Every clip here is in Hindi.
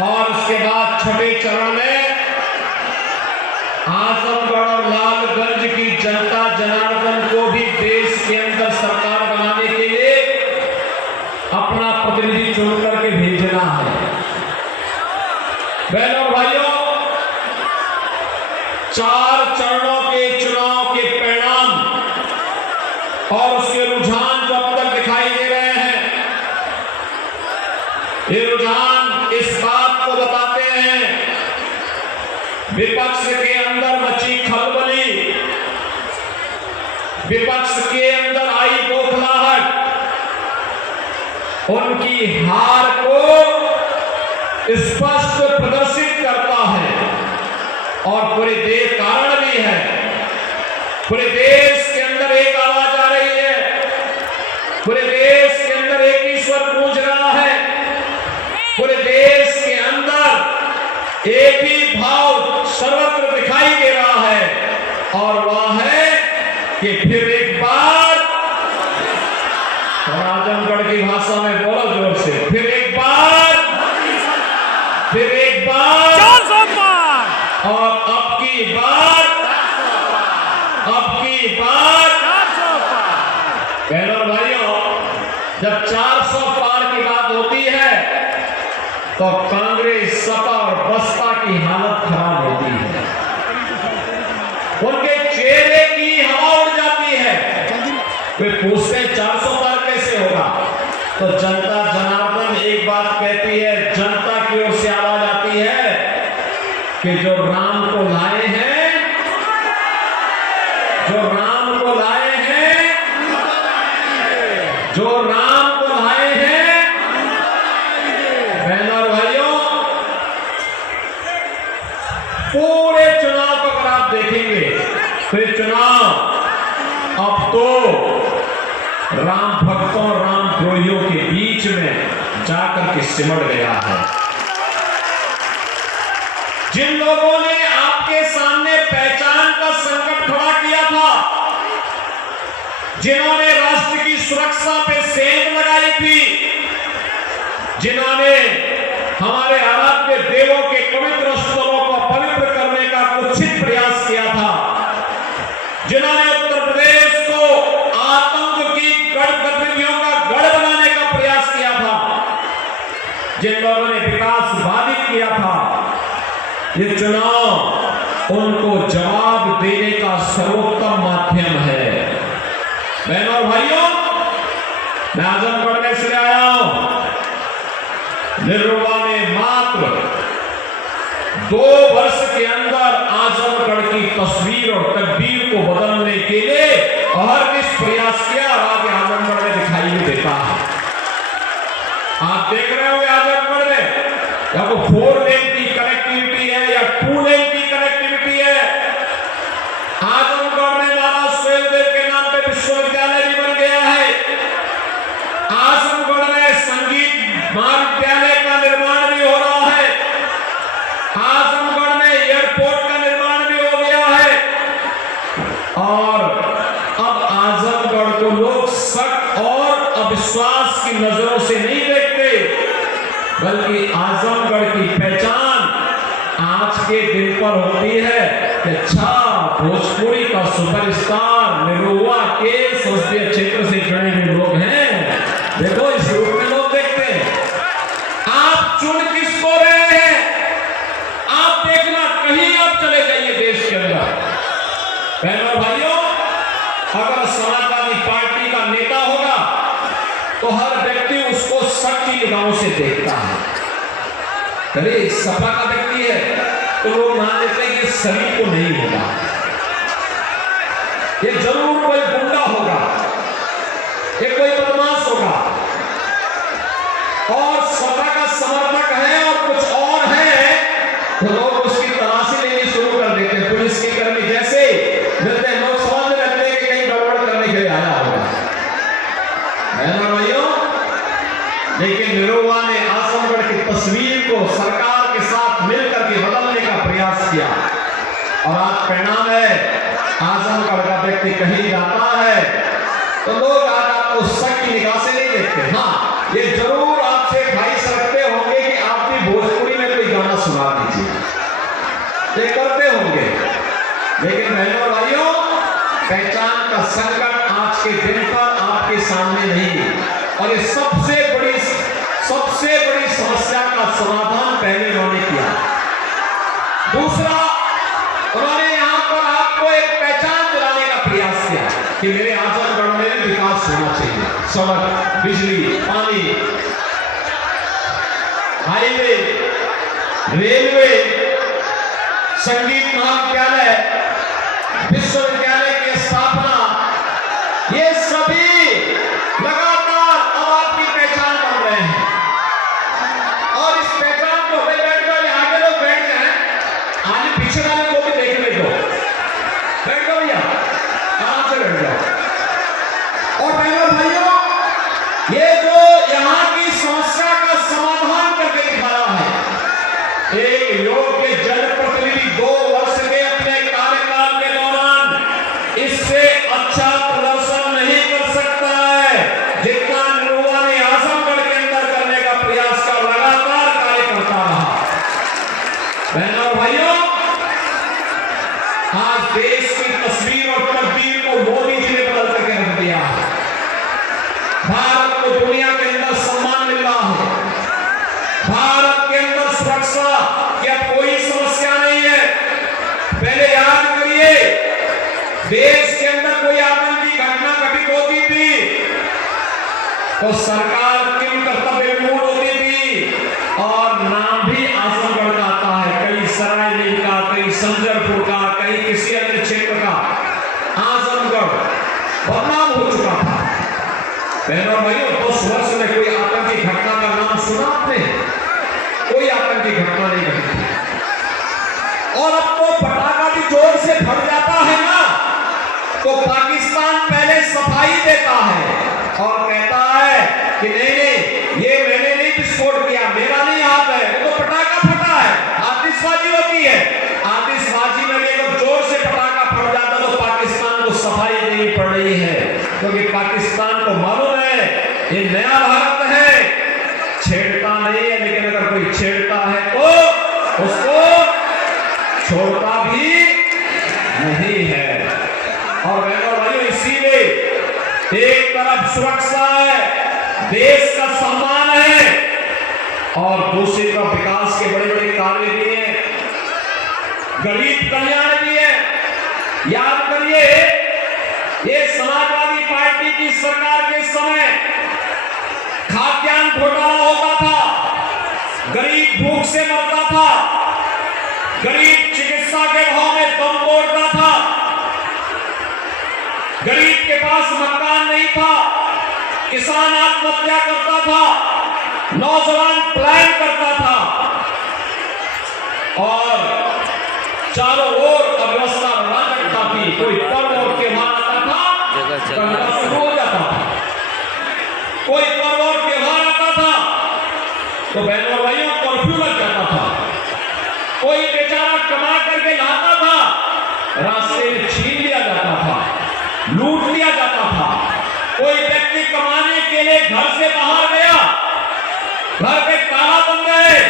और उसके बाद छठे चरण में आजमगढ़ और लालगंज की जनता जनार्दन को भी देश के अंदर सरकार बनाने के लिए अपना प्रतिनिधि चुन करके भेजना है। बहनों और भाइयों, 4 चरणों के चुनाव के परिणाम और उसके रुझान जो अब तक दिखाई दे रहे हैं, ये रुझान इस बात को बताते हैं विपक्ष के अंदर मची खलबली, विपक्ष के अंदर आई बौखलाहट उनकी हार को स्पष्ट प्रदर्शित करता है। और पूरे देश कारण भी है, पूरे देश के अंदर एक आवाज आ रही है, पूरे देश के अंदर एक ईश्वर गूंज रहा है, पूरे देश के अंदर एक ही भाव सर्वत्र दिखाई दे रहा है, और वह है कि फिर एक बार, और आजमगढ़ की भाषा में बोलो जोर से, फिर एक बार, फिर एक बार, 400 पार, और अब की बार, अब की बार 400 पार। बहनों और भाइयों, जब 400 पार की बात होती है तो कांग्रेस, सपा और बसपा की हालत खराब होती है, उनके चेहरे की हवा उड़ जाती है। वे पूछते हैं 400 पार कैसे होगा, तो जनता जनार्दन एक बात कहती है, जनता की ओर से आवाज आती है कि जो राम को लाए हैं, जो राम को लाए हैं, जो राम को लाए हैं, बहनों और भाइयों, पूरे चुनाव को अगर आप देखेंगे तो ये चुनाव अब तो राम भक्तों और राम द्रोहियों के बीच में जाकर के सिमट गया है। जिन लोगों ने आपके सामने पहचान का संकट खड़ा किया था, जिन्होंने राष्ट्र की सुरक्षा पे सेंध लगाई थी, जिन्होंने हमारे आराध्य देवों के पवित्र स्थलों को पवित्र करने का कुत्सित प्रयास किया था, जिन्होंने उत्तर प्रदेश को आतंक की गतिविधियों का गढ़ बनाने का प्रयास किया था, जिन लोगों ने विकास बाधित किया था, ये चुनाव उनको जवाब देने का सर्वोत्तम माध्यम है। बहनों और भाइयों, मैं आजमगढ़ में से आया हूं। निरुवा ने मात्र 2 वर्ष के अंदर आजमगढ़ की तस्वीर और तकदीर को बदलने के लिए और किस प्रयास किया, और आगे आजमगढ़ में दिखाई भी देता है। आप देख रहे होंगे आजमगढ़ में या तो 4 लेन की कनेक्टिविटी है या 2 लेन की कनेक्टिविटी है। आजमगढ़ में महाराज सुहेलदेव के नाम पे विश्वविद्यालय भी बन गया है। आजमगढ़ में संगीत महाविद्यालय का निर्माण भी हो रहा है। आजमगढ़ में एयरपोर्ट का निर्माण भी हो गया है। और अब आजमगढ़ को लोग शक और अविश्वास की नजरों से नहीं देखते, बल्कि आजमगढ़ की पहचान आज के दिन पर होती है कि अच्छा, भोजपुरी का सुपरस्टार निरुवा के संसदीय क्षेत्र से जुड़े हुए लोग हैं। देखो, इस रूप में लोग देखते हैं। आप चुन किसको रहे हैं, आप देखना, कहीं आप चले जाइए देश के अंदर। बहनों और भाइयों, अगर समाजवादी पार्टी का नेता होगा तो हर व्यक्ति उसको शक की निगाहों से देखता है। अरे सपा का व्यक्ति है तो लोग मान लेते हैं कि सभी को नहीं होगा, ये जरूर कोई गुंडा होगा, ये कोई बदमाश होगा, और सपा का समर्थक है और कुछ और है तो लोग उसकी तलाशी लेनी शुरू कर देते हैं। पुलिस के कर्मी जैसे मिलते हैं, लोग समझ लेते हैं कि कहीं गड़बड़ करने के लिए आया होगा। भाइयों, लेकिन निरुवा ने आजमगढ़ की तस्वीर को सरकार के साथ मिलकर के बदलने का प्रयास किया, और आज परिणाम है, आजमगढ़ का व्यक्ति कहीं जाता है तो लोग आज आपको शक की निगाह से नहीं देखते। हाँ, ये जरूर आपसे ख्वाहिश रखते होंगे कि आप भी भोजपुरी में सुना दीजिए। ये करते होंगे, लेकिन बहनों और भाइयों, पहचान का संकट आज के दिन पर आपके सामने नहीं, और ये सबसे बड़ी समस्या का समाधान पहले उन्होंने किया। दूसरा, उन्होंने यहां पर आपको एक पहचान दिलाने का प्रयास किया कि मेरे आजमगढ़ में विकास होना चाहिए। सड़क, बिजली, पानी, हाईवे, रेलवे, संगीत महाविद्यालय, विश्वविद्यालय की स्थापना, ये सभी लगातार अब आपकी पहचान बन रहे हैं। और इस पहचान को भाई बैठ जाओ, आगे लोग बैठ जाए, आगे पीछे वाले को भी देखने दो। बैठ जाओ भैया, आराम से बैठ जाओ। और बहनों भाइयों, ये जो यहाँ की समस्या का समाधान करके दिखा रहा है, एक योग्य जनप्रतिनिधि 2 वर्ष के अपने कार्यकाल के दौरान इससे अच्छा प्रदर्शन नहीं कर सकता है जितना निरुआ ने आजमगढ़ के अंदर करने का प्रयास का लगातार कार्य करता रहा। बहनों और भाइयों, आज देश की तस्वीर और तकदीर को मोदी जी ने बदल करके रख दिया है। भारत को दुनिया के अंदर सम्मान मिल रहा है। भारत के अंदर सुरक्षा की अब कोई समस्या नहीं है। पहले याद करिए, देश के अंदर कोई आतंकी घटना घटित होती थी तो सरकार किम कर्तव्य मूड होती थी, और नाम भी आजमगढ़ का आता है, कहीं सरायलीन का, कहीं संजरपुर का, कहीं किसी अन्य क्षेत्र का। आजमगढ़ बदनाम हो चुका था। बहनों और भाइयों, 10 वर्ष में कोई आतंकी घटना का नाम सुना आपने? कोई आतंकी घटना नहीं घटी। और अब तो पटाखा भी जोर से फट जाता है ना, तो पाकिस्तान पहले सफाई देता है और कहता है कि नहीं, ये मैंने नहीं विस्फोट किया, मेरा नहीं हाथ है, वो तो पटाखा फटा है। आतिशबाजी होती है, आतिशबाजी में अगर जोर से पटाखा फट जाता तो पाकिस्तान को सफाई देनी पड़ रही है, क्योंकि पाकिस्तान को मालूम है ये नया भारत है, छेड़ता नहीं है, लेकिन अगर कोई छेड़ता है तो उसको छोड़ता भी नहीं है। और बहनों भाइयों, इसीलिए एक तरफ सुरक्षा है, देश का सम्मान है, और दूसरी तरफ विकास के बड़े बड़े कार्य भी हैं, गरीब कल्याण भी है। याद करिए, ये समाजवादी पार्टी की सरकार के समय खाद्यान्न घोटाला होता था, गरीब भूख से मरता था, गरीब चिकित्सा के भाव में दम तोड़ता था, गरीब के पास मकान नहीं था, किसान आत्महत्या करता था, नौजवान पलायन करता था, और चारों ओर अव्यवस्था राजकता थी। कोई पर्व और त्योहार आता था, दंगा शुरू हो जाता था। कोई पर्व और त्योहार आता था तो बहनों और भाइयों कर्फ्यू लग जाता था। कोई बेचारा कमा करके लाता था, रास्ते में छीन लिया जाता था, लूट लिया जाता था। कोई व्यक्ति कमाने के लिए घर से बाहर गया, घर पे ताला बन गए,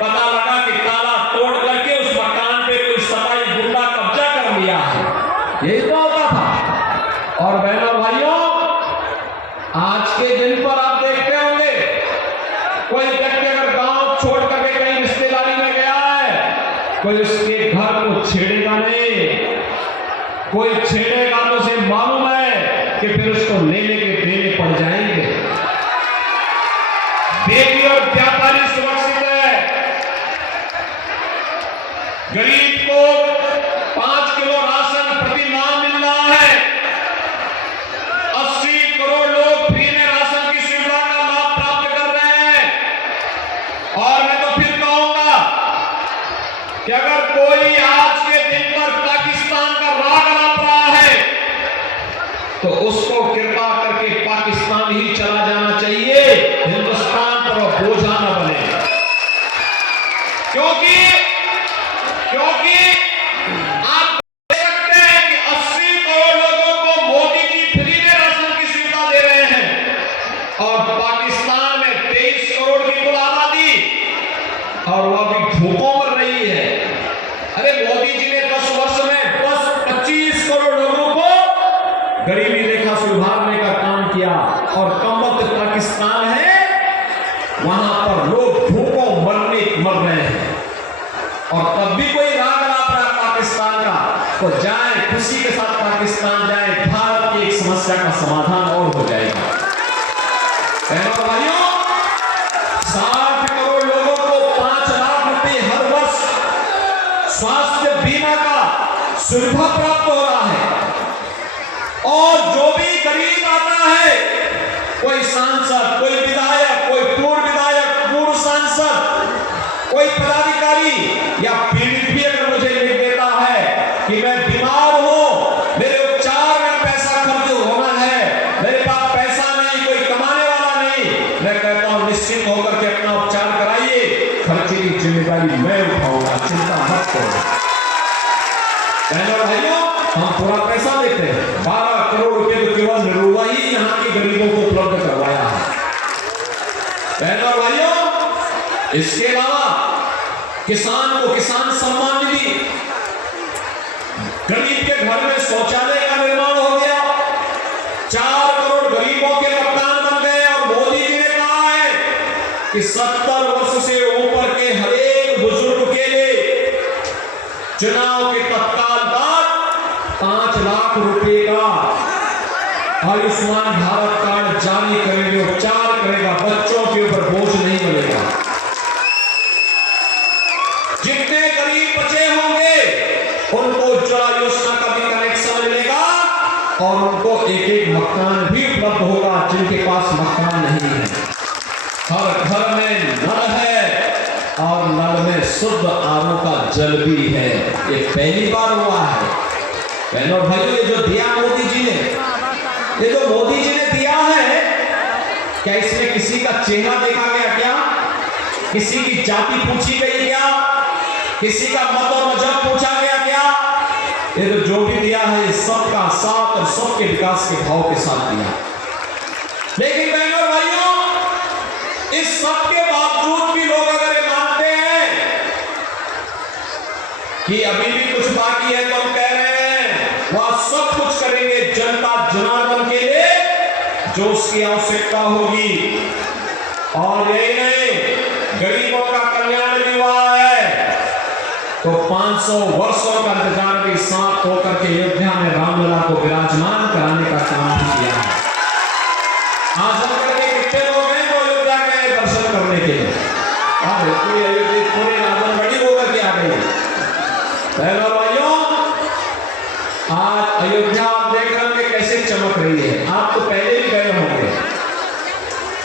पता लगा कि ताला तोड़ करके उस मकान पे कोई सफाई गुंडा कब्जा कर लिया है। यही तो होता था। और बहनों भाइयों, आज के दिन पर आप देखते होंगे, कोई व्यक्ति अगर गांव छोड़ करके कहीं रिश्तेदारी में गया है, कोई उसके घर को छेड़ेगा नहीं। कोई छेड़ेगा तो उसे मालूम है कि फिर उसको लेने के देने पड़ जाएंगे। बेटी और व्यापारी सुरक्षित है। गरीब को 5 किलो राशन प्रति माह मिल रहा है। 80 करोड़ लोग फ्री में राशन की सुविधा का लाभ प्राप्त कर रहे हैं। और मैं तो फिर कहूंगा कि अगर कोई आज के दिन पर पाकिस्तान का राग अलाप रहा है तो उसको कृपा करके पाकिस्तान ही चला जाना चाहिए, हिंदुस्तान पर बोझा न बने। क्योंकि आप देख सकते हैं कि 80 करोड़ लोगों को मोदी जी फ्री में राशन की सुविधा दे रहे हैं, और पाकिस्तान में 23 करोड़ की कुल आबादी, और वह भी भूखों मर रही है। अरे मोदी जी ने 10 वर्ष में 25 करोड़ लोगों को गरीबी रेखा से उभारने का काम किया, और कम वक्त पाकिस्तान है वहां पर लोग भूखों मर रहे हैं, और तब भी कोई राग रात रहा पाकिस्तान का, तो जाए खुशी के साथ पाकिस्तान जाए, भारत की एक समस्या का समाधान और हो जाएगा। बहनों भाइयों, 60 करोड़ लोगों को 5 लाख रुपए हर वर्ष स्वास्थ्य बीमा का सुविधा प्राप्त हो रहा है, और जो भी गरीब आता है, कोई सांसद, कोई विधायक, कोई पूर्व विधायक, पूर्व सांसद, कोई पदाधिकारी या पीड़ित भी अगर मुझे लिख देता है कि मैं बीमार हूं, मेरे उपचार में पैसा खर्च होना है, मेरे पास पैसा नहीं, कोई कमाने वाला नहीं, मैं कहता हूं निश्चिंत होकर के अपना उपचार कराइए, खर्चे की जिम्मेदारी मैं उठाऊंगा, चिंता मत करो। बहनों भाइयों, हम पूरा पैसा देते हैं, 12 करोड़ रुपए तो केवल निरुआ ही यहाँ के गरीबों को उपलब्ध करवाया है। बहनों भाइयों, इसके अलावा किसान को किसान सम्मान निधि, गरीब के घर में शौचालय का निर्माण हो गया, 4 करोड़ गरीबों के मकान बन गए, और मोदी जी ने कहा है कि 70 वर्ष से ऊपर के हर एक बुजुर्ग के लिए चुनाव के तत्काल बाद 5 लाख रुपए का आयुष्मान भारत कार्ड जारी करेंगे, उपचार करेगा, बच्चों के ऊपर बोझ नहीं बनेगा। जितने गरीब बचे होंगे उनको उज्ज्वला योजना का भी कनेक्शन मिलेगा, और उनको एक मकान भी उपलब्ध होगा जिनके पास मकान नहीं है। हर घर में नल है, और नल में शुद्ध आरओ का जल भी है। ये पहली बार हुआ है। बहनों भाइयों, ये जो दिया मोदी जी ने, ये जो मोदी जी ने दिया है, क्या इसमें किसी का चेहरा देखा गया क्या? किसी की जाति पूछी गई क्या? किसी का मत और मजहब पूछा गया क्या? ये तो जो भी दिया है, ये सबका साथ और सबके विकास के भाव के साथ दिया। लेकिन बहनों भाइयों, इस सब के बावजूद भी लोग अगर ये मानते हैं कि अभी भी कुछ बाकी है, तो हम कह रहे हैं वह सब कुछ करेंगे जनता जनार्दन के लिए जो उसकी आवश्यकता होगी। और यही नहीं, गरीबों का कल्याण भी हुआ है, तो 500 वर्षों का इंतजार भी समाप्त होकर के अयोध्या में रामलला को विराजमान कराने का काम भी किया है। आज हम करके कितने लोग हैं जो अयोध्या गए दर्शन करने के लिए? पूरे राजन बड़ी होकर के आ गई। बहनों भाइयों, आज अयोध्या आप देख रहे होंगे कैसे चमक रही है। आप तो पहले भी गए होंगे,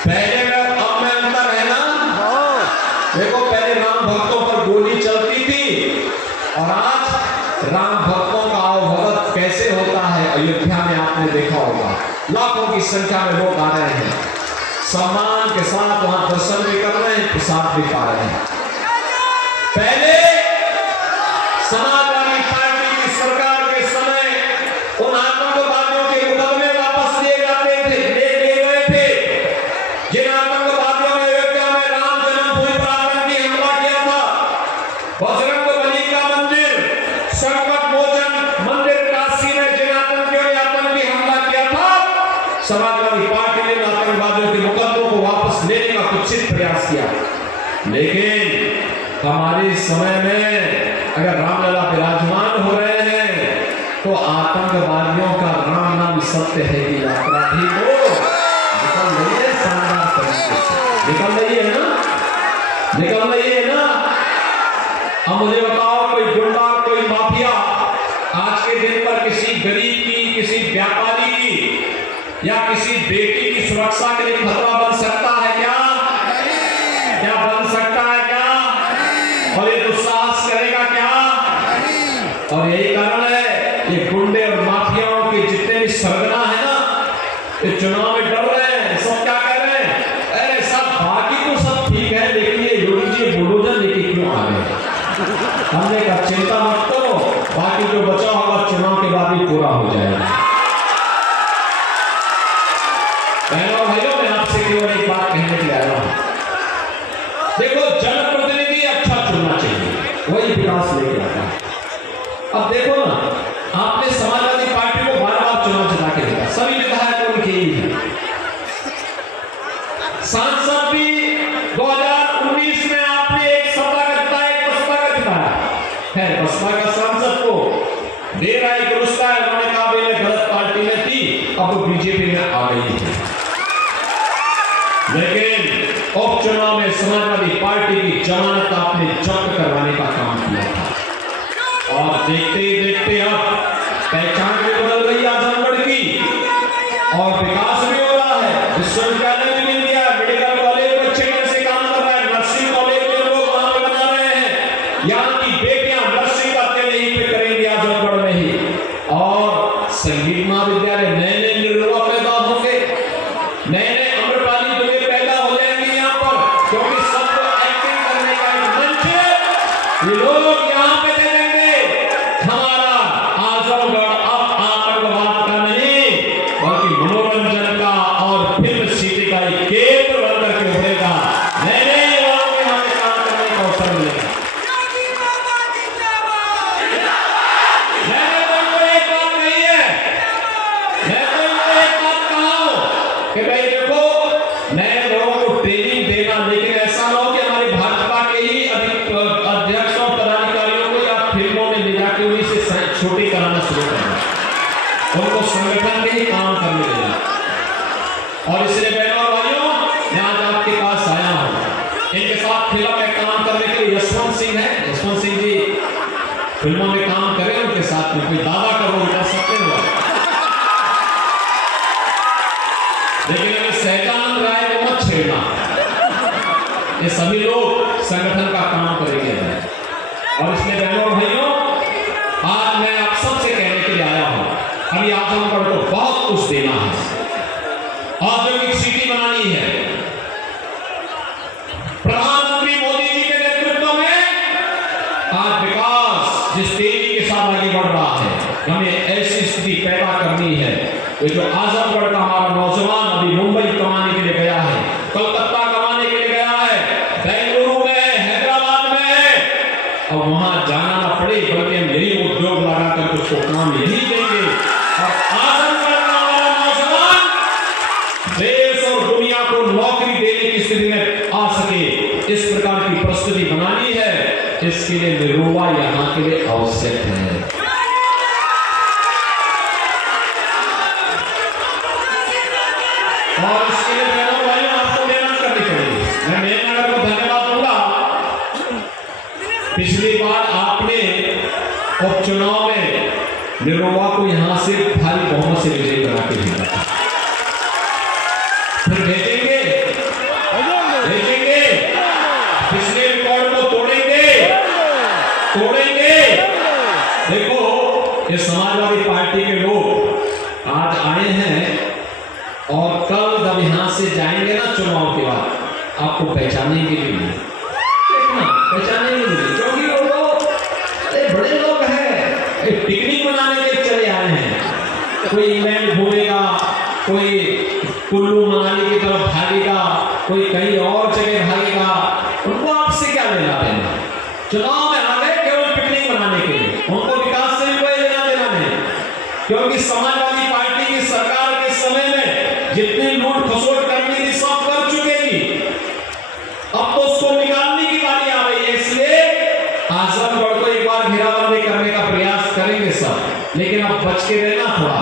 पहले में अब में अंतर है ना। देखो, पहले राम भक्तों पर गोली चलती थी, और आज राम भक्तों का आवभगत कैसे होता है अयोध्या में आपने देखा होगा। लाखों की संख्या में लोग आ रहे हैं, सम्मान के साथ वहां दर्शन भी कर रहे हैं, प्रसाद भी पा रहे हैं। पहले समाजवादी पार्टी की सरकार के समय उन आतंकवादियों के मुकदमे वापस लिए जाते थे, ले गए थे, जिन आतंकवादियों ने अयोध्या में राम जन्मभूमि पर आतंकी हमला किया था। बजरंगबली का मंदिर, संकट मोचन मंदिर काशी में जिन आतंकियों ने आतंकी हमला किया था, समाजवादी पार्टी ने आतंकवादियों के मुकदमों को वापस लेने का कुत्सित प्रयास किया। लेकिन हमारे समय में अगर रामलला विराजमान हो रहे हैं, तो आतंकवादियों का राम नाम सत्य है की यात्रा भी हो निकल रही है, शानदार तरीके से निकल रही है ना, निकल रही है ना। अब मुझे बताओ, कोई गुंडा, कोई माफिया आज के दिन पर किसी गरीब की, किसी व्यापारी की या किसी बेटी की सुरक्षा के लिए खतरा बन सकता है क्या? क्या बन सकता है क्या? और ये दुस्साहस करेगा क्या? और यही कारण है ये गुंडे और माफियाओं के जितने भी सरगना है ना, ये चुनाव में डर रहे हैं। सब क्या कह रहे हैं? अरे सब बाकी तो सब ठीक है, लेकिन ये योगी जी बुलडोजर लेके क्यों आ गए? हमने कहा चिंता मत करो, बाकी जो बचा होगा चुनाव के बाद ही पूरा हो जाएगा। बहनों भाइयों, मैं आपसे केवल एक बात कहने के लिए आया हूं। देखो, जनप्रतिनिधि अच्छा चुनना चाहिए। वही विकास लेके आता है। अब देखो ना, आपने समाजवादी पार्टी को बार बार चुनाव जिता के देखा, सभी विधायक उनके ही है। सांसद भी 2019 में आपने एक सपा का जिताया, एक बसपा का जिताया है। बसपा का सांसद को देर आई गुस्सा है, उन्होंने कहा मैं गलत पार्टी में थी, अब वो बीजेपी में आ गई है। लेकिन उपचुनाव में समाजवादी पार्टी की जमानत आपने जब्त करवाने का काम किया था, और देखते ही देखते अब पहचान भी बदल रही आजमगढ़ की, और विकास भी हो रहा है। विश्वविद्यालय भी मिल गया, मेडिकल कॉलेज में अच्छे ढंग से काम कर रहा है, नर्सिंग कॉलेज में लोग वहां पे बना रहे हैं, यहाँ की बेटियां नर्सिंग करते नहीं पे करेंगी आजमगढ़ में ही, और संगीत महाविद्यालय नए नए निर्वा पैदा होंगे, नए नए अमृतपाली दुबे पैदा हो जाएंगे यहाँ पर, क्योंकि सबको एक्टिंग करने का एक मंच ये लोग यहाँ पे दे देंगे। हमारा आजमगढ़ अब आतंकवाद का नहीं बल्कि मनोरंजन का और फिल्म सिटी का एक केंद्र बनकर के उभरेगा। नए नए युवाओं को यहाँ पे काम करने का अवसर मिलेगा। मैंने तुमको एक बात कही है, मैं तुमको एक बात कहा हूं कि भाई देखो, नए लोगों को ट्रेनिंग देना, लेकिन ऐसा ना हो कि हमारे भाजपा के ही अध्यक्ष और पदाधिकारियों को या फिल्मों में ले जाके उन्हीं से छोटे कराना शुरू करना, उनको संगठन में ही काम करने देना। और इसलिए बहनों और भाइयों, मैं आज आपके पास आया हूं, इनके साथ फिल्म में काम करने के लिए यशवंत सिंह है। यशवंत सिंह जी फिल्मों में काम करें, उनके साथ में कोई दावा करो कर सकते हो, लेकिन अगर सहजानंद राय को मत छेड़ना। ये सभी लोग संगठन का काम करेंगे। और इसलिए बहनों और भाइयों, आज मैं आप सबसे कहने के लिए आया हूं, अभी आजमगढ़ को बहुत कुछ देना है, औद्योगिक सिटी बनानी है। प्रधानमंत्री मोदी जी के नेतृत्व में आज विकास जिस तेजी के साथ आगे बढ़ रहा है, हमें ऐसी स्थिति पैदा करनी है। ये जो आजमगढ़ का हमारा नौजवान अभी मुंबई कमाने के लिए गया है, कलकत्ता कमाने के लिए गया है, बेंगलुरु में है, हैदराबाद में है, और वहां जाना ना पड़े, बल्कि हम यही उद्योग लगाकर उसको काम यही देंगे। और आजमगढ़ का हमारा नौजवान देश और दुनिया को नौकरी देने की स्थिति में आ सके, इस प्रकार की प्रस्तुति बनानी है। इसके लिए निरुवा यहाँ के लिए आवश्यक है। और इसके लिए बहनों भाइयों आपको मेहनत करनी पड़ेगी। मैं मेहनत को धन्यवाद दूंगा। पिछली बार आपने उपचुनाव में निरुवा को यहां से भारी बहुमत से विजयी बना के भेजा था, फिर भेजेंगे भेजेंगे, पिछले रिकॉर्ड को तोड़ेंगे तोड़ेंगे। देखो, ये समाजवादी पार्टी के लोग आज आए हैं, और कल जब यहां से जाएंगे ना चुनाव के बाद, आपको पहचानेंगे भी नहीं, पहचानेंगे नहीं, क्योंकि वो लोग बड़े लोग हैं, पिकनिक मनाने के चले आए हैं। कोई इंग्लैंड घूमेगा, कोई कुल्लू मनाली की तरफ भागेगा, कोई कहीं और जगह भागेगा, उनको आपसे क्या लेना देना? चुनाव में आ गए केवल पिकनिक मनाने के लिए, उनको विकास से भी कोई लेना देना नहीं, क्योंकि समाजवादी पार्टी की सरकार के समय में जितनी लूट खसोट करनी थी सब कर चुके थी, अब तो उसको निकालने की बारी आ रही है। इसलिए आजमगढ़ को एक बार घेराबंदी करने का प्रयास करेंगे सब, लेकिन अब बच के रहना थोड़ा,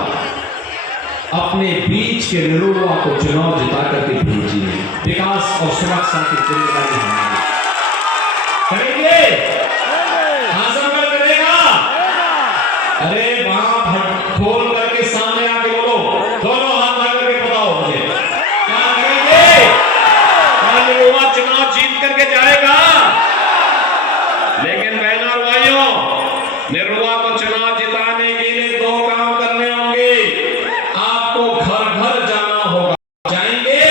अपने बीच के निरुवा को चुनाव जिता करके भेजिए। विकास और सुरक्षा की जिम्मेदारी हमारी, करेंगे, आजमगढ़ करेगा। अरे वहां खोल करके सामने आके बोलो, दोनों हाथ लगा करके बताओ मुझे क्या करेंगे। निरुवा चुनाव जीत करके जाएगा, लेकिन बहनों और भाइयों, निरुवा को चुनाव जिताने के लिए दो काम करने होंगे। आपको घर घर जाना होगा, जाएंगे,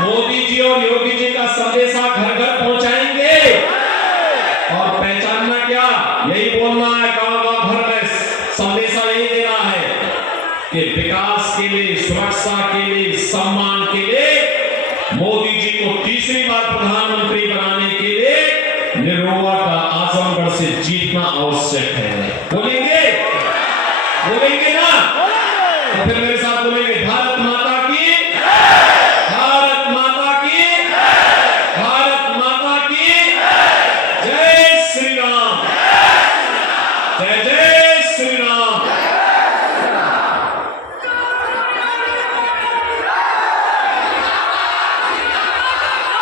मोदी जी और योगी जी का संदेशा घर घर पहुंचाएंगे, और पहचानना क्या, यही बोलना है गांव गांव घर में, संदेशा यही देना है कि विकास के लिए, सुरक्षा के लिए, सम्मान के लिए मोदी जी को तीसरी बार प्रधानमंत्री बनाने के लिए निरुवा का कितना आवश्यक है। बोलेंगे बोलेंगे ना, तो फिर मेरे साथ बोलेंगे भारत